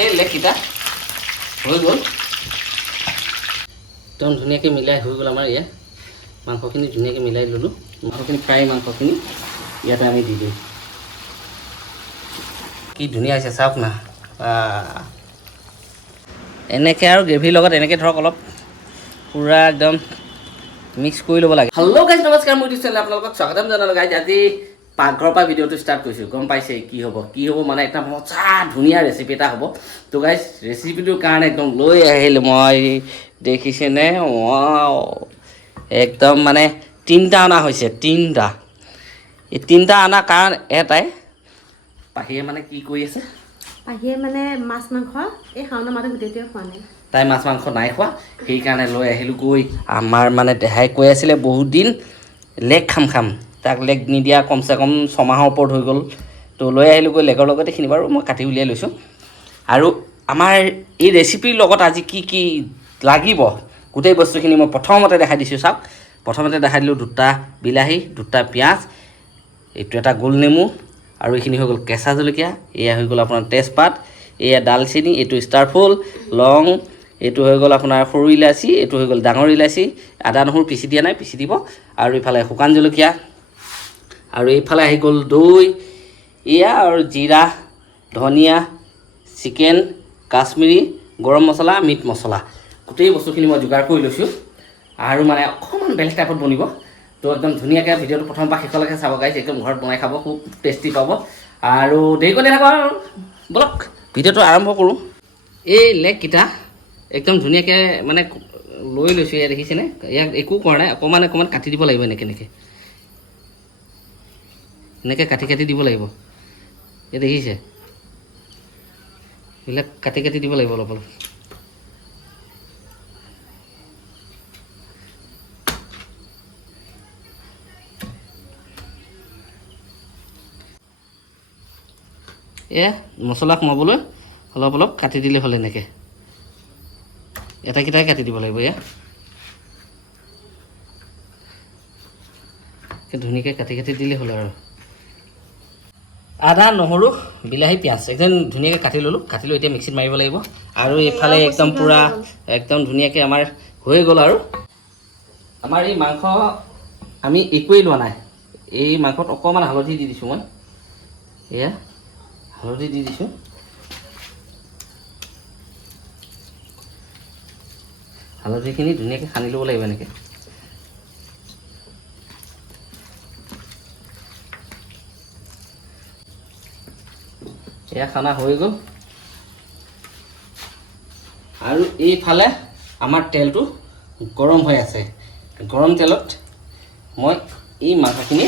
এই লেগকেইটা হৈ গ'ল একদম ধুনীয়াকৈ মিলাই হৈ গ'ল আমাৰ ইয়াত মাংসখিনি ধুনীয়াকৈ মিলাই ল'লোঁ মাংসখিনি ফ্ৰাই মাংসখিনি ইয়াতে আমি দি দিওঁ কি ধুনীয়া হৈছে চাওক না এনেকৈ আৰু গ্ৰেভিৰ লগত এনেকৈ ধৰক অলপ পূৰা একদম মিক্স কৰি ল'ব লাগে হেল্ল' গাইজ নমস্কাৰ মই দিছোঁ আপোনালোকক স্বাগতম জনালোঁ গাইজ আজি পাকঘৰৰ পৰা ভিডিঅ'টো ষ্টাৰ্ট কৰিছোঁ গম পাইছে কি হ'ব মানে এটা মজা ধুনীয়া ৰেচিপি এটা হ'ব তো গাইজ ৰেচিপিটোৰ কাৰণে একদম লৈ আহিলোঁ মই দেখিছেনে একদম মানে তিনিটা অনা হৈছে তিনিটা এই তিনিটা অনা কাৰণ এটাই পাহিয়ে মানে কি কৰি আছে পাহিয়ে মানে মাছ মাংস এই শাওনৰ মাহটো গোটেইটোৱে খোৱা নাই তাই মাছ মাংস নাই খোৱা সেইকাৰণে লৈ আহিলোঁ গৈ আমাৰ মানে দেহাই কৈ আছিলে বহুত দিন লেগ খাম তাক লেগ নিদিয়া কমচে কম ছমাহৰ ওপৰত হৈ গ'ল তো লৈ আহিলোঁ গৈ লেগৰ লগতে এইখিনি বাৰু মই কাটি উলিয়াই লৈছোঁ আৰু আমাৰ এই ৰেচিপিৰ লগত আজি কি কি লাগিব গোটেই বস্তুখিনি মই প্ৰথমতে দেখাই দিছোঁ চাওক প্ৰথমতে দেখাই দিলোঁ দুটা বিলাহী দুটা পিঁয়াজ এইটো এটা গোল নেমু আৰু এইখিনি হৈ গ'ল কেঁচা জলকীয়া এয়া হৈ গ'ল আপোনাৰ তেজপাত এয়া ডালচেনি এইটো ষ্টাৰফুল লং এইটো হৈ গ'ল আপোনাৰ সৰু ইলাচি এইটো হৈ গ'ল ডাঙৰ ইলাচি আদা নহৰু পিচি দিয়া নাই পিচি দিব আৰু এইফালে শুকান জলকীয়া আৰু এইফালে আহি গ'ল দৈ এয়া আৰু জিৰা ধনিয়া চিকেন কাশ্মীৰী গৰম মছলা মিট মছলা গোটেই বস্তুখিনি মই যোগাৰ কৰি লৈছোঁ আৰু মানে অকণমান বেলেগ টাইপত বনিব তো একদম ধুনীয়াকৈ ভিডিঅ'টো প্ৰথমৰ পৰা শেষলৈকে চাব গাইছে একদম ঘৰত বনাই খাব খুব টেষ্টি পাব আৰু দেৰি কৰি নাথাকোঁ আৰু বলক ভিডিঅ'টো আৰম্ভ কৰোঁ এই লেগকেইটা একদম ধুনীয়াকৈ মানে লৈ লৈছোঁ ইয়াত দেখিছেনে ইয়াক একো কৰা নাই অকণমান কাটি দিব লাগিব এনেকৈ কাটি দিব লাগিব এই দেখিছে এইবিলাক কাটি দিব লাগিব অলপ মছলা সোমাবলৈ অলপ কাটি দিলে হ'ল এনেকৈ এটাকেইটাই কাটি দিব লাগিব ধুনীয়াকৈ কাটি দিলে হ'ল আৰু আদা নহৰু বিলাহী পিঁয়াজ একদম ধুনীয়াকৈ কাটি ল'লোঁ কাটি লৈ এতিয়া মিক্সিত মাৰিব লাগিব আৰু এইফালে একদম পূৰা একদম ধুনীয়াকৈ আমাৰ হৈ গ'ল আৰু আমাৰ এই মাংস আমি একোৱেই লোৱা নাই এই মাংসত অকণমান হালধি দি দিছোঁ মই এয়া হালধি দি দিছোঁ হালধিখিনি ধুনীয়াকৈ সানি ল'ব লাগিব এনেকৈ এয়া খানা হৈ গ'ল আৰু এইফালে আমাৰ তেলটো গৰম হৈ আছে গৰম তেলত মই এই মাংসখিনি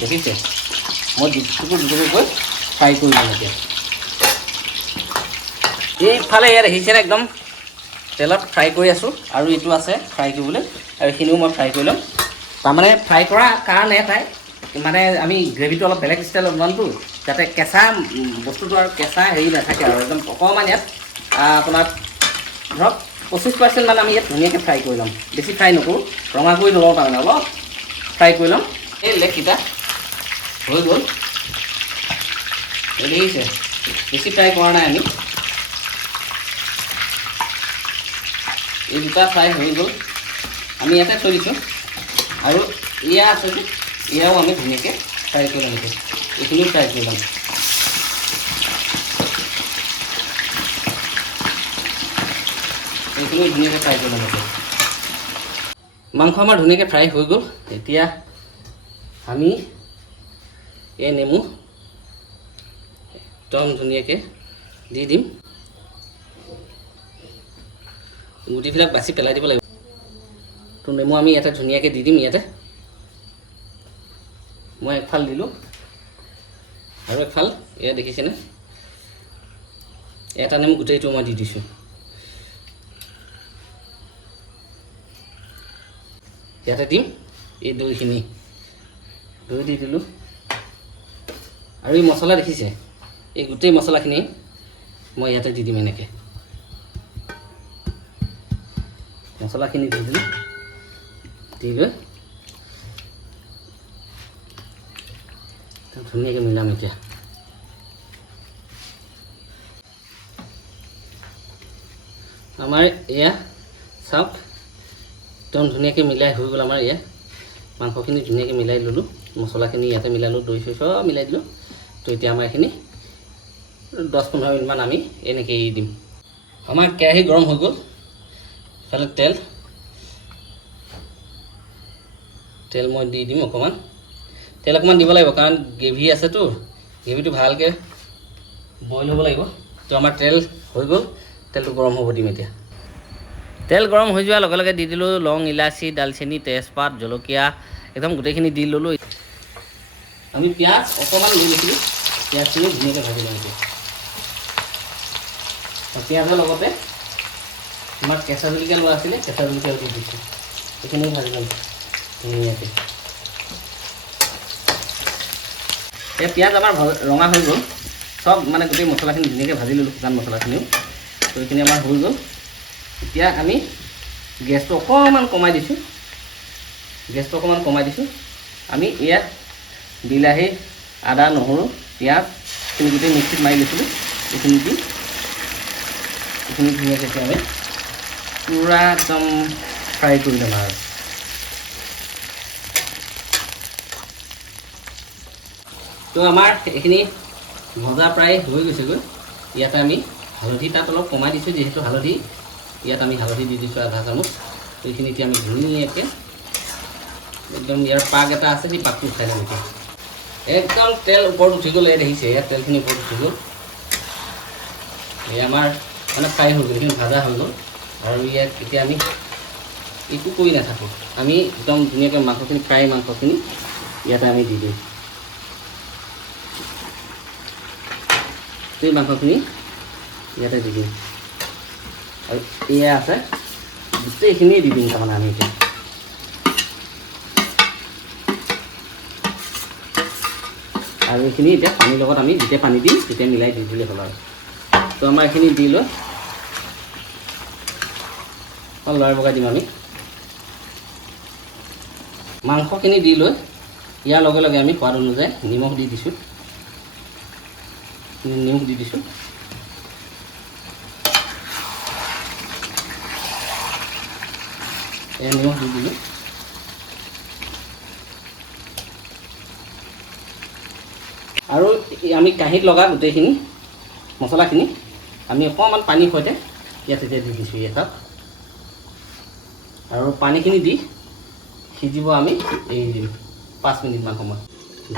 দেখিছে মই দুটুকুৰকৈ ফ্ৰাই কৰি ল'ম এতিয়া এইফালে ইয়াত দেখিছেনে একদম তেলত ফ্ৰাই কৰি আছোঁ আৰু এইটো আছে ফ্ৰাই কৰিবলৈ আৰু এইখিনিও মই ফ্ৰাই কৰি ল'ম তাৰমানে ফ্ৰাই কৰা কাৰণ এটাই মানে আমি গ্ৰেভিটো অলপ বেলেগ ষ্টাইলত বনামতো যাতে কেঁচা বস্তুটো আৰু কেঁচা হেৰি নাথাকে আৰু একদম অকণমান ইয়াত আপোনাৰ ধৰক 25% মানে আমি ইয়াত ধুনীয়াকৈ ফ্ৰাই কৰি ল'ম বেছি ফ্ৰাই নকৰোঁ ৰঙা কৰি নলওঁ তাৰমানে অলপ ফ্ৰাই কৰি ল'ম এই লেগকেইটা হৈ গ'ল দেখিছে বেছি ফ্ৰাই কৰা নাই আমি এই দুটা ফ্ৰাই হৈ গ'ল আমি ইয়াতে থৈ দিছোঁ আৰু এয়া আছে যে এয়াও আমি ধুনীয়াকৈ ফ্ৰাই কৰি ল'ম এইখিনিও ফ্ৰাই কৰি ল'ম এইখিনিও ধুনীয়াকৈ ফ্ৰাই কৰি ল'ম মাংস আমাৰ ধুনীয়াকৈ ফ্ৰাই হৈ গ'ল এতিয়া আমি এই নেমু একদম ধুনীয়াকৈ দি দিম গুটিবিলাক বাছি পেলাই দিব লাগিব তো নেমু আমি ইয়াতে ধুনীয়াকৈ দি দিম ইয়াতে মই একফাল দিলোঁ আৰু একফাল এয়া দেখিছেনে এটা নেমু গোটেইটো মই দি দিছোঁ ইয়াতে দিম এই দৈখিনি দৈ দি দিলোঁ আৰু এই মছলা দেখিছে এই গোটেই মছলাখিনি মই ইয়াতে দি দিম এনেকৈ মছলাখিনি দি দিলোঁ দি গৈ ধুনীয়াকৈ মিলাম এতিয়া আমাৰ এয়া চাওক একদম ধুনীয়াকৈ মিলাই হৈ গ'ল আমাৰ এয়া মাংসখিনি ধুনীয়াকৈ মিলাই ল'লোঁ মছলাখিনি ইয়াতে মিলালোঁ দৈ চৈ চব মিলাই দিলোঁ তো এতিয়া আমাৰ এইখিনি 10-15 মিনিটমান আমি এনেকৈ এৰি দিম আমাৰ কেৰাহী গৰম হৈ গ'ল ইফালে তেল মই দি দিম অকণমান তেল অকণমান দিব লাগিব কাৰণ গ্ৰেভি আছেতো গ্ৰেভিটো ভালকৈ বইল হ'ব লাগিব তো আমাৰ তেল হৈ গ'ল তেলটো গৰম হ'ব দিম এতিয়া তেল গৰম হৈ যোৱাৰ লগে লগে দি দিলোঁ লং ইলাচি দালচেনি তেজপাত জলকীয়া একদম গোটেইখিনি দি ল'লোঁ আমি পিঁয়াজ অকণমান দি লৈছিলোঁ পিঁয়াজখিনি ধুনীয়াকৈ ভাজি ল'ম এতিয়া পিঁয়াজৰ লগতে আমাৰ কেঁচা জলকীয়া লোৱা আছিলে কেঁচা জলকীয়া দি দিছোঁ এইখিনিও ভাজি ল'ম ধুনীয়াকৈ এই পিঁয়াজ আমাৰ ৰঙা হৈ গ'ল সব মানে গোটেই মছলাখিনি ধুনীয়াকৈ ভাজি ল'লোঁ শুকান মছলাখিনিও তো এইখিনি আমাৰ হৈ গ'ল এতিয়া আমি গেছটো অকণমান কমাই দিছোঁ আমি ইয়াত বিলাহী আদা নহৰু পিঁয়াজ এইখিনি গোটেই মিক্সিত মাৰি লৈছিলোঁ এইখিনি দি এইখিনি ধুনীয়াকৈ আমি পূৰা একদম ফ্ৰাই কৰি ল'ম আৰু তো আমাৰ এইখিনি ভজা প্ৰায় হৈ গৈছেগৈ ইয়াতে আমি হালধি তাত অলপ কমাই দিছোঁ যিহেতু হালধি ইয়াত আমি হালধি দি দিছোঁ আধা চামুচ তো এইখিনি এতিয়া আমি ধুনীয়াকৈ একদম ইয়াৰ পাক এটা আছে সেই পাকটো উঠাই ল'ম এতিয়া একদম তেল ওপৰত উঠি গ'ল এই দেখিছে ইয়াত তেলখিনি ওপৰত উঠি গ'ল এই আমাৰ মানে ফ্ৰাই হৈ গ'ল এইখিনি ভাজা হৈ গ'ল আৰু ইয়াত এতিয়া আমি একো কৰি নাথাকোঁ আমি একদম ধুনীয়াকৈ মাংসখিনি ফ্ৰাই মাংসখিনি ইয়াতে আমি দি দিম এই মাংসখিনি ইয়াতে দি দিম আৰু এয়া আছে গোটেইখিনিয়ে দি দিম তাৰমানে আমি এতিয়া আৰু এইখিনি এতিয়া পানীৰ লগত আমি যেতিয়া পানী দিম তেতিয়া মিলাই দি দিলে হ'ল আৰু তো আমাৰ এইখিনি দি লৈ লৰাই বগাই দিম আমি মাংসখিনি দি লৈ ইয়াৰ লগে লগে আমি সোৱাদ অনুযায়ী নিমখ দি দিছোঁ নিমখ দি দিছোঁ নিমখ দি দিলোঁ আৰু আমি কাঁহীত লগা গোটেইখিনি মছলাখিনি আমি অকণমান পানীৰ সৈতে ইয়াত এতিয়া দি দিছোঁ ইয়াত আৰু পানীখিনি দি সিজিব আমি এৰি দিম 5 মিনিটমান সময়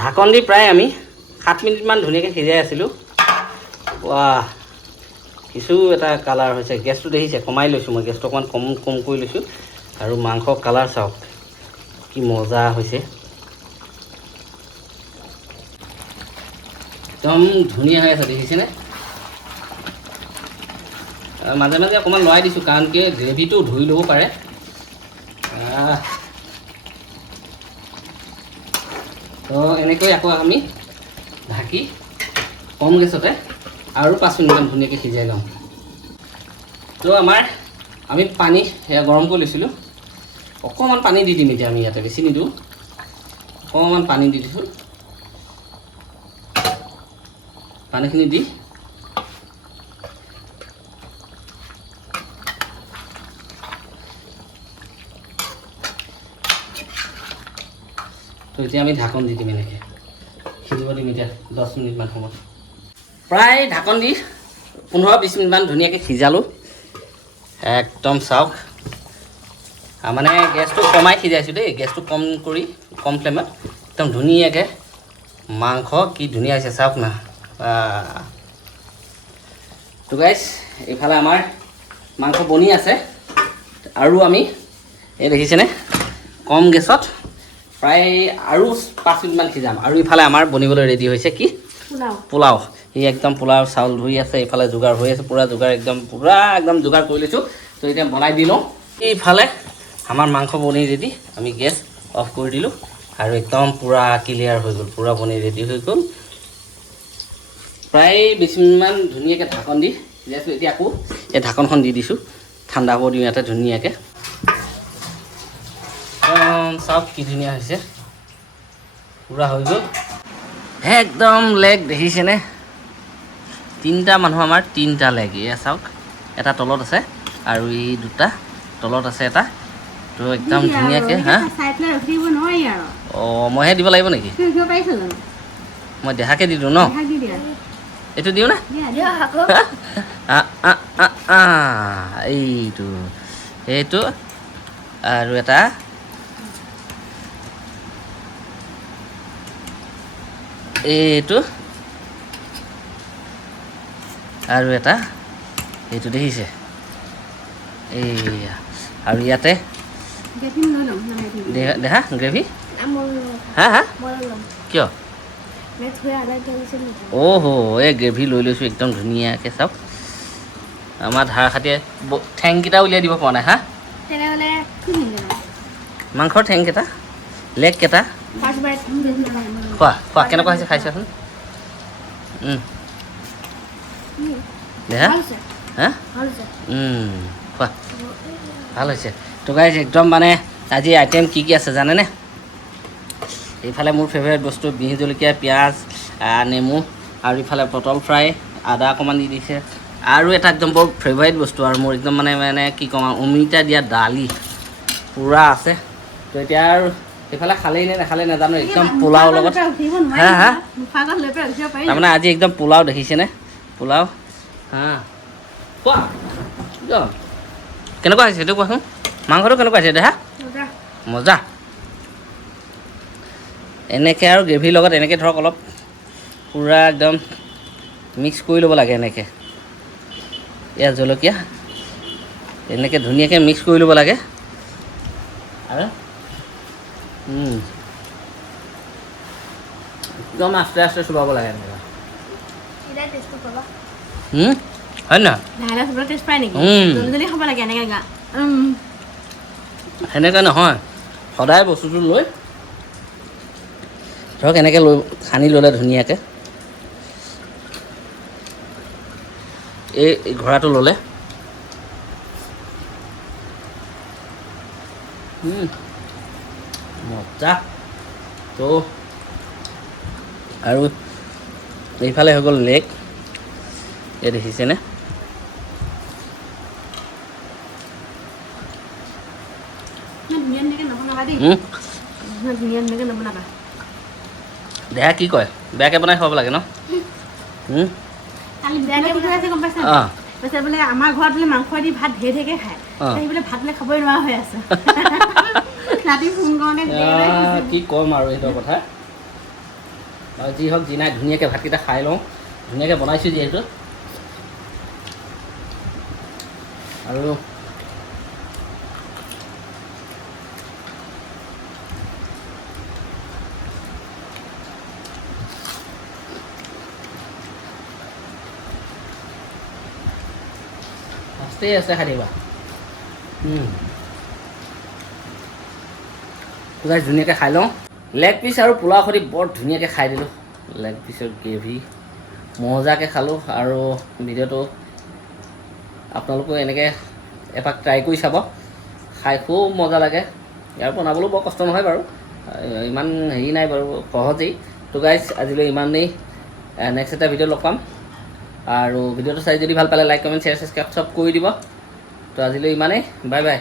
ঢাকন দি প্ৰায় আমি 7 মিনিটমান ধুনীয়াকৈ সিজাই আছিলোঁ ৱাহ কিছু এটা কালাৰ হৈছে গেছটো দেখিছে কমাই লৈছোঁ মই গেছটো অকণমান কম কৰি লৈছোঁ আৰু মাংস কালাৰ চাওক কি মজা হৈছে একদম ধুনীয়া হৈ আছে দেখিছেনে মাজে মাজে অকণমান লৰাই দিছোঁ কাৰণ কি গ্ৰেভিটো ধুই ল'ব পাৰে তো এনেকৈ আকৌ আমি ঢাকি কম গেছতে আৰু 5 মিনিটমান ধুনীয়াকৈ সিজাই লওঁ তো আমি পানী সেয়া গৰম কৰি লৈছিলোঁ অকণমান পানী দি দিম এতিয়া আমি ইয়াতে বেছি নিদিওঁ অকণমান পানী দি দিছোঁ পানীখিনি দি তো এতিয়া আমি ঢাকন দি দিম এনেকৈ সিজিব দিম এতিয়া 10 মিনিটমান সময় প্ৰায় ঢাকন দি 15-20 মিনিটমান ধুনীয়াকৈ সিজালোঁ একদম চাওক মানে গেছটো কমাই সিজাইছোঁ দেই গেছটো কম কৰি কম ফ্লেমত একদম ধুনীয়াকৈ মাংস কি ধুনীয়া হৈছে চাওক না তো গাইছ এইফালে আমাৰ মাংস বনি আছে আৰু আমি এই দেখিছেনে কম গেছত প্ৰায় আৰু 5 মিনিটমান সিজাম আৰু ইফালে আমাৰ বনিবলৈ ৰেডি হৈছে কি পোলাও এই একদম পোলাও চাউল ধুই আছে এইফালে যোগাৰ হৈ আছে পূৰা যোগাৰ একদম যোগাৰ কৰি লৈছোঁ তো এতিয়া বনাই দি লওঁ এইফালে আমাৰ মাংস বনি ৰেডি আমি গেছ অফ কৰি দিলোঁ আৰু একদম পূৰা ক্লিয়াৰ হৈ গ'ল পূৰা বনি ৰেডি হৈ গ'ল প্ৰায় 20 মিনিটমান ধুনীয়াকৈ ঢাকন দি সিজাইছোঁ এতিয়া আকৌ এই ঢাকনখন দি দিছোঁ ঠাণ্ডা হ'ব দিওঁ ইয়াতে ধুনীয়াকৈ চাওক কি ধুনীয়া হৈছে পূৰা হৈ গ'ল একদম লেগ দেখিছেনে 3টা মানুহ আমাৰ 3টা লেগ এয়া চাওক এটা তলত আছে আৰু এই দুটা তলত আছে এটা তো একদম ধুনীয়াকৈ হা অঁ মইহে দিব লাগিব নেকি মই দেহাকে দি দিওঁ ন এইটো দিওঁ নে এইটো সেইটো আৰু এটা এইটো আৰু এটা এইটো দেখিছে এইয়া আৰু ইয়াতে দেহা গ্ৰেভি হা হা কিয় অ'হ' এই গ্ৰেভি লৈ লৈছোঁ একদম ধুনীয়াকৈ চাওক আমাৰ ধাৰাখাতিয়ে ঠেংকেইটা উলিয়াই দিব পৰা নাই হা মাংসৰ ঠেংকেইটা লেগকেইটা খোৱা খোৱা কেনেকুৱা হৈছে খাইছাচোন দেহা হা খোৱা ভাল হৈছে তো গাইজ একদম মানে আজি আইটেম কি কি আছে জানেনে এইফালে মোৰ ফেভাৰিট বস্তু বিহু জলকীয়া পিঁয়াজ নেমু আৰু ইফালে পটল ফ্ৰাই আদা অকণমান দি দিছে আৰু এটা একদম বৰ ফেভাৰিট বস্তু আৰু মোৰ একদম মানে কি ক'ম আৰু অমিতা দিয়া দালি পূৰা আছে তো এতিয়া আৰু এইফালে খালেই নে নাখালে নাজানো একদম পোলাও লগত হা হা তাৰমানে আজি একদম পোলাও দেখিছেনে পোলাও হা কোৱা কেনেকুৱা হৈছে সেইটো কোৱাচোন মাংসটো কেনেকুৱা হৈছে দেহা মজা এনেকৈ আৰু গ্ৰেভিৰ লগত এনেকৈ ধৰক অলপ পূৰা একদম মিক্স কৰি ল'ব লাগে এনেকৈ এয়া জলকীয়া এনেকৈ ধুনীয়াকৈ মিক্স কৰি ল'ব লাগে আৰু একদম আস্তে আস্তে চুবাব লাগে এনেকৈ হয় নহয় সেনেকৈ নহয় সদায় বস্তুটো লৈ ধৰক এনেকৈ লৈ সানি ল'লে ধুনীয়াকৈ এই ঘোঁৰাটো ল'লে মজা তো আৰু এইফালে হৈ গ'ল লেগ এই দেখিছেনে দেহা কি কয় বেয়াকৈ বনাই খাব লাগে ন বোলে আমাৰ ঘৰত বোলে মাংস দি ভাত ঢেৰ ঢেৰকে খায় বোলে ভাত বোলে খাবই নোৱাৰা হৈ আছে ৰাতি ফোন কৰোঁতে কি ক'ম আৰু সেইটো কথা যি হওক যি নাই ধুনীয়াকৈ ভাতকেইটা খাই লওঁ ধুনীয়াকৈ বনাইছোঁ যিহেতু আৰু আছে খাই দিবা ধুনীয়াকৈ খাই লওঁ লেগ পিচ আৰু পোলাও সৈতে বৰ ধুনীয়াকৈ খাই দিলোঁ লেগ পিচৰ গ্ৰেভি মজাকৈ খালোঁ আৰু ভিডিঅ'টো আপোনালোকেও এনেকৈ এপাক ট্ৰাই কৰি চাব খাই খুব মজা লাগে ইয়াৰ বনাবলৈও বৰ কষ্ট নহয় বাৰু ইমান হেৰি নাই বাৰু সহজেই তো গাইজ আজিলৈ ইমানেই নেক্সট এটা ভিডিঅ' লগ পাম আৰু ভিডিঅ'টো চাই যদি ভাল পালে লাইক কমেণ্ট শ্বেয়াৰ ছাবস্ক্ৰাইব চব কৰি দিব তো আজিলৈ ইমানেই বাই বাই